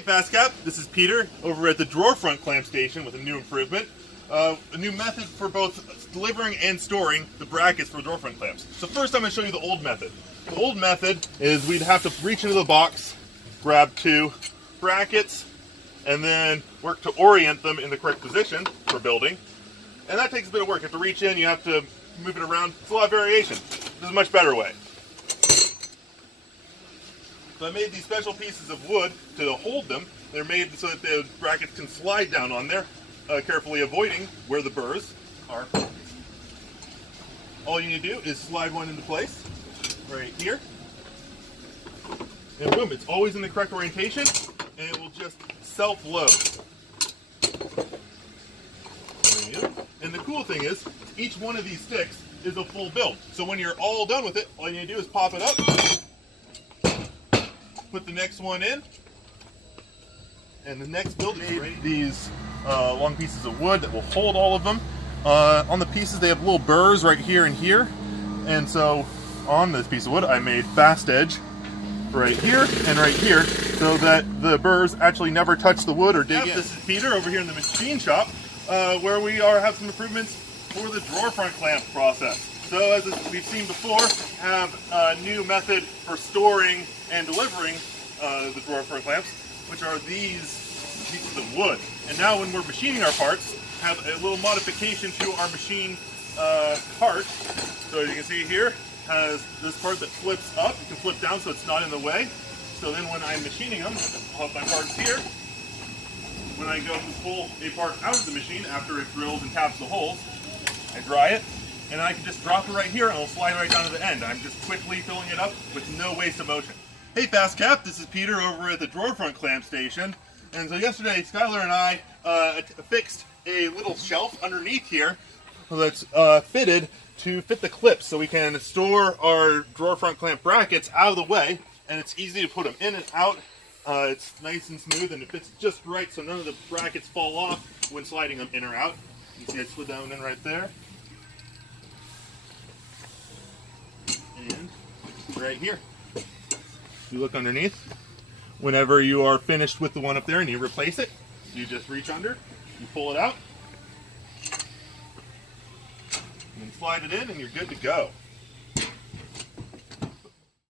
Hey FastCap, this is Peter over at the drawer front clamp station with a new improvement. A new method for both delivering and storing the brackets for drawer front clamps. So first I'm going to show you the old method. The old method is we'd have to reach into the box, grab two brackets, and then work to orient them in the correct position for building. And that takes a bit of work. You have to reach in, you have to move it around. It's a lot of variation. This is a much better way. So I made these special pieces of wood to hold them. They're made so that the brackets can slide down on there, carefully avoiding where the burrs are. All you need to do is slide one into place, right here. And boom, it's always in the correct orientation, and it will just self-load. And the cool thing is, each one of these sticks is a full build. So when you're all done with it, all you need to do is pop it up, put the next one in, and the next build is these long pieces of wood that will hold all of them. On the pieces, they have little burrs right here and here, and so on this piece of wood, I made fast edge right here and right here, so that the burrs actually never touch the wood or dig in. This is Peter over here in the machine shop, where we have some improvements for the drawer front clamp process. So as we've seen before, have a new method for storing and delivering the drawer front clamps, which are these pieces of wood. And now when we're machining our parts, have a little modification to our machine part. So as you can see here, has this part that flips up. You can flip down so it's not in the way. So then when I'm machining them, I'll have my parts here. When I go to pull a part out of the machine after it drills and taps the holes, I dry it, and I can just drop it right here and it'll slide right down to the end. I'm just quickly filling it up with no waste of motion. Hey FastCap, this is Peter over at the drawer front clamp station. And so yesterday, Skyler and I fixed a little shelf underneath here that's fitted to fit the clips, so we can store our drawer front clamp brackets out of the way, and it's easy to put them in and out. It's nice and smooth, and it fits just right so none of the brackets fall off when sliding them in or out. You can see I slid that one in right there. And right here. You look underneath. Whenever you are finished with the one up there and you replace it, you just reach under, you pull it out, and slide it in, and you're good to go.